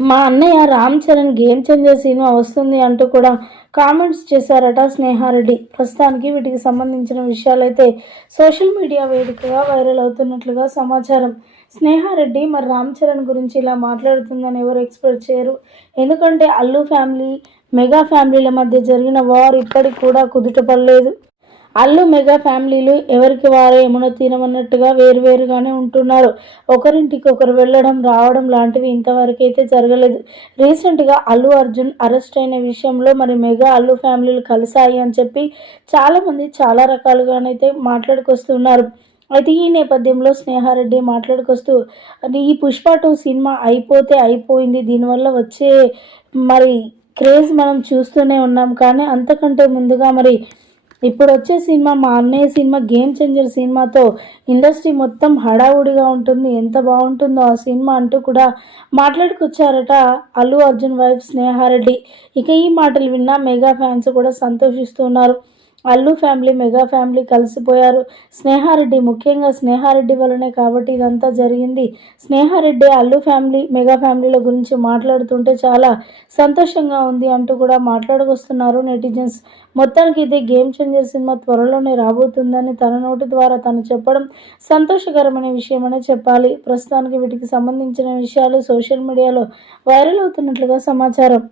మా అన్నయ్య Ram Charan game changer సినిమా వస్తుంది అంటూ కూడా కామెంట్స్ చేశారట స్నేహారెడ్డి. ప్రస్తుతానికి వీటికి సంబంధించిన విషయాలైతే సోషల్ మీడియా వేదికగా వైరల్ అవుతున్నట్లుగా సమాచారం. స్నేహారెడ్డి మరి రామ్ చరణ్ గురించి ఇలా మాట్లాడుతుందని ఎవరు ఎక్స్పెక్ట్ చేయరు. ఎందుకంటే అల్లు ఫ్యామిలీ మెగా ఫ్యామిలీల మధ్య జరిగిన వార్ ఇప్పటికి కూడా కుదుటపడలేదు అల్లు మెగా ఫ్యామిలీలు ఎవరికి వారే ఎమున తినమన్నట్టుగా వేరువేరుగానే ఉంటున్నారు. ఒకరింటికి ఒకరు వెళ్ళడం రావడం లాంటివి ఇంతవరకు అయితే జరగలేదు. రీసెంట్గా అల్లు అర్జున్ అరెస్ట్ అయిన విషయంలో మరి మెగా అల్లు ఫ్యామిలీలు కలిసాయి అని చెప్పి చాలామంది చాలా రకాలుగానైతే మాట్లాడుకొస్తున్నారు. అయితే ఈ నేపథ్యంలో స్నేహారెడ్డి మాట్లాడుకొస్తూ "అది ఈ పుష్ప టూ సినిమా అయిపోతే అయిపోయింది. దీనివల్ల వచ్చే మరి క్రేజ్ మనం చూస్తూనే ఉన్నాం. కానీ అంతకంటే ముందుగా మరి ఇప్పుడు వచ్చే సినిమా మా అన్నయ్య సినిమా గేమ్ చేంజర్ సినిమాతో ఇండస్ట్రీ మొత్తం హడావుడిగా ఉంటుంది. ఎంత బాగుంటుందో ఆ సినిమా అంటూ కూడా మాట్లాడుకొచ్చారట అల్లు అర్జున్ వైఫ్ స్నేహారెడ్డి. ఇక ఈ మాటలు విన్నా మెగా ఫ్యాన్స్ కూడా సంతోషిస్తున్నారు అల్లు ఫ్యామిలీ మెగా ఫ్యామిలీ కలిసిపోయారు. స్నేహారెడ్డి ముఖ్యంగా స్నేహారెడ్డి వలనే కాబట్టి ఇదంతా జరిగింది. స్నేహారెడ్డి అల్లు ఫ్యామిలీ మెగా ఫ్యామిలీల గురించి మాట్లాడుతుంటే చాలా సంతోషంగా ఉంది అంటూ కూడా మాట్లాడుకొస్తున్నారు నెటిజన్స్. మొత్తానికి ఇది గేమ్ చేంజర్ సినిమా త్వరలోనే రాబోతుందని తన నోటి ద్వారా తను చెప్పడం సంతోషకరమైన విషయమనే చెప్పాలి. ప్రస్తుతానికి వీటికి సంబంధించిన విషయాలు సోషల్ మీడియాలో వైరల్ అవుతున్నట్లుగా సమాచారం.